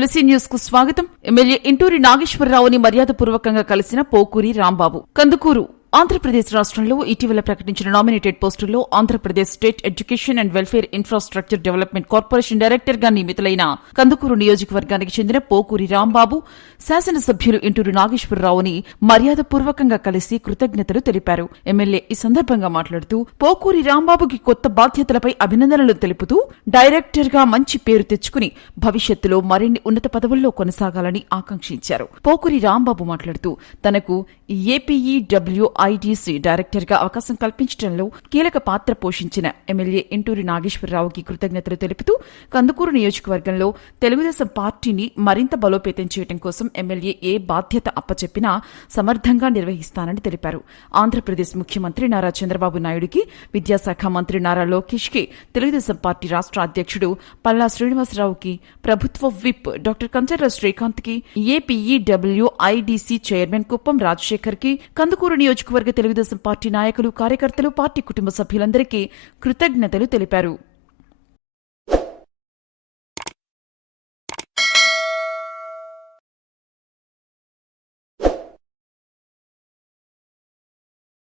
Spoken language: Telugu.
తులసి న్యూస్కు స్వాగతం. ఎమ్మెల్యే ఇంటూరి నాగేశ్వరరావుని మర్యాదపూర్వకంగా కలిసిన పోకూరి రాంబాబు. కందుకూరు. ఆంధ్రప్రదేశ్ రాష్ట్రంలో ఇటీవల ప్రకటించిన నామినేటెడ్ పోస్టుల్లో Andhra Pradesh state education and welfare infrastructure development corporation డైరెక్టర్గా నియమితులైన కందుకూరు నియోజకవర్గానికి చెందిన పోకూరి రాంబాబు శాసనసభ్యులు ఇంటూరు నాగేశ్వరరావుని మర్యాదపూర్వకంగా కలిసి కృతజ్ఞతలు తెలిపారు. ఎమ్మెల్యే ఈ సందర్భంగా మాట్లాడుతూ పోకూరి రాంబాబుకి కొత్త బాధ్యతలపై అభినందనలు తెలుపుతూ డైరెక్టర్గా మంచి పేరు తెచ్చుకుని భవిష్యత్తులో మరిన్ని ఉన్నత పదవుల్లో కొనసాగాలని ఆకాంక్షించారు. పోకూరి రాంబాబు మాట్లాడుతూ తనకు ఏపీఈడబ్ల్యూ డైరెక్టర్గా అవకాశం కల్పించడంలో కీలక పాత్ర పోషించిన ఎమ్మెల్యే ఇంటూరి నాగేశ్వరరావుకి కృతజ్ఞతలు తెలుపుతూ కందుకూరు నియోజకవర్గంలో తెలుగుదేశం పార్టీని మరింత బలోపేతం చేయడం కోసం ఎమ్మెల్యే ఏ బాధ్యత అప్పచెప్పినా సమర్థంగా నిర్వహిస్తానని తెలిపారు. ఆంధ్రప్రదేశ్ ముఖ్యమంత్రి నారా చంద్రబాబు నాయుడుకి విద్యాశాఖ మంత్రి నారా లోకేష్కి తెలుగుదేశం పార్టీ రాష్ట్ర అధ్యక్షుడు పల్లా శ్రీనివాసరావుకి ప్రభుత్వ విప్ డాక్టర్ కంచర్ల శ్రీకాంత్కి ఏపీఈడబ్ల్యూఐడిసి చైర్మన్ కుప్పం రాజశేఖర్కి కందుకూరు నియోజకవర్గ తెలుగుదేశం పార్టీ నాయకులు కార్యకర్తలు పార్టీ కుటుంబ సభ్యులందరికీ కృతజ్ఞతలు తెలిపారు.